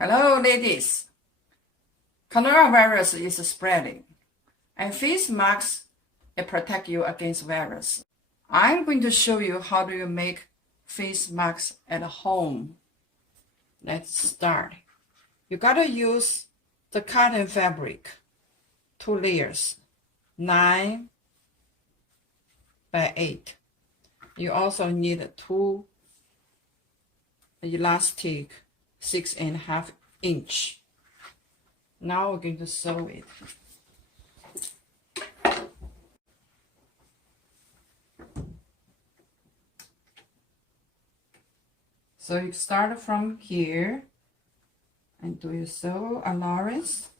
Hello, ladies. Coronavirus is spreading, and face masks protect you against virus. I'm going to show you how do you make face masks at home. Let's start. You gotta use the cotton fabric, 2 layers, 9 by 8. You also need 2 elastic 6.5 inch. Now we're going to sew it. So you start from here and do your sew allowance.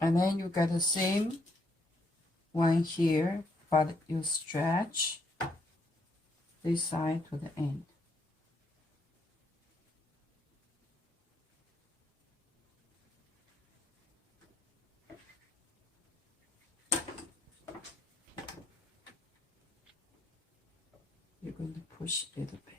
And then you get the same one here, but you stretch this side to the end. You're going to push a little bit.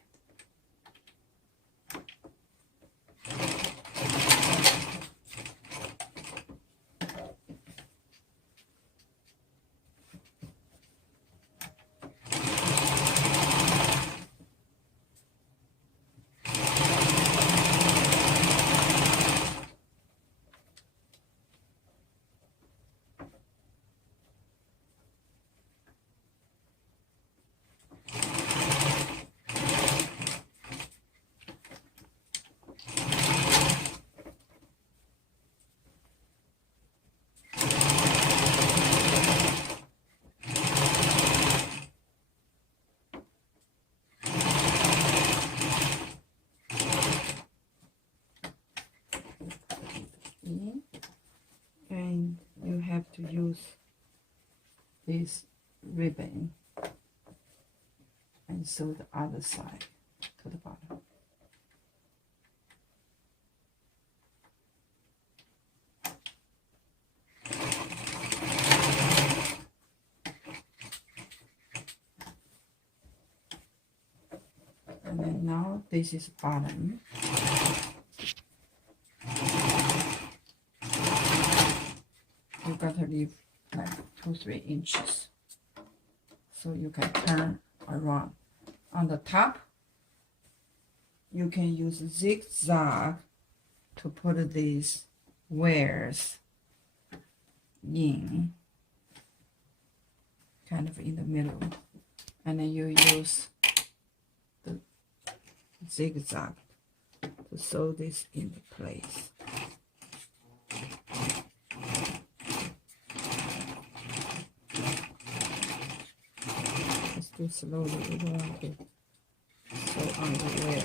And you have to use this ribbon and sew the other side to the bottom. And then now this is bottom. You gotta leave like 2-3 inches so you can turn around. On the top, you can use zigzag to put these wears in, kind of in the middle, and then you use the zigzag to sew this into place. Let's do slowly, we don't want to sew on the wear.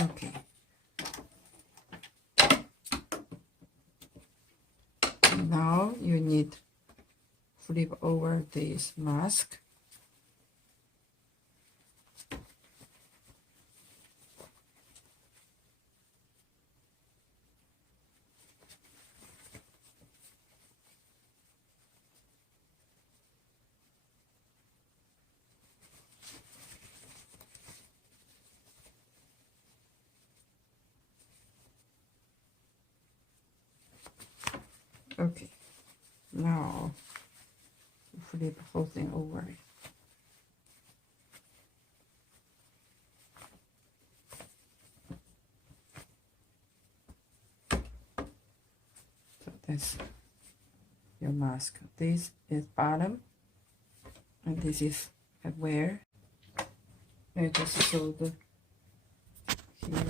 Okay. Now you need flip over this mask. Okay, now flip the whole thing over. So that's your mask. This is bottom, and this is at wear. I just sew the here.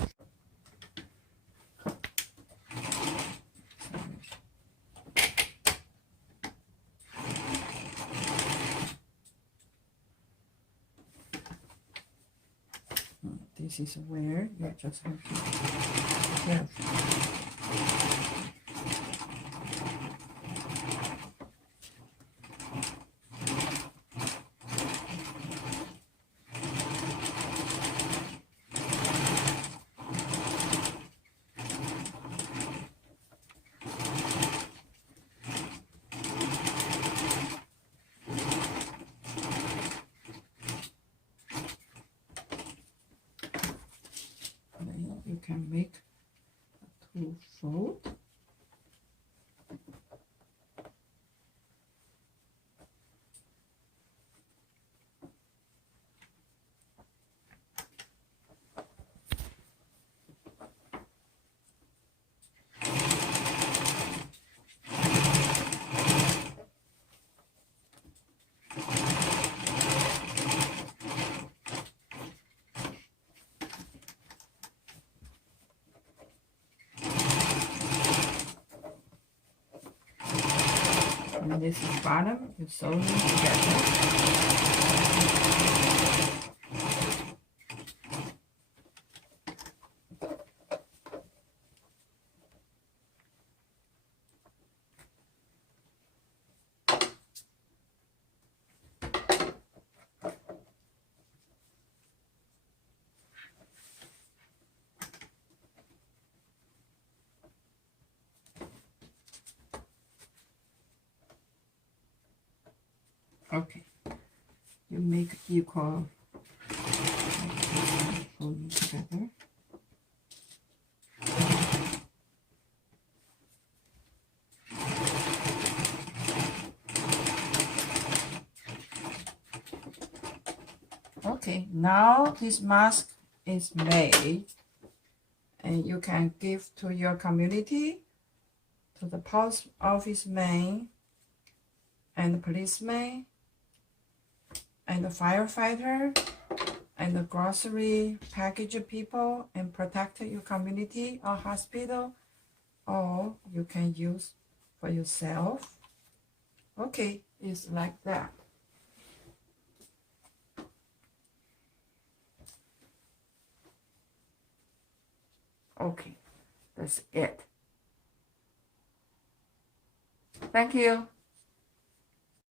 This is where you just have to be careful. Then you can make a 2-fold. And this is bottom, you sew them together. Okay, you make equal fold together. Okay, now this mask is made, and you can give to your community, to the post office man, and the policeman, and the firefighter, and the grocery package people, and protect your community or hospital, or you can use for yourself. Okay, it's like that. Okay, that's it. Thank you.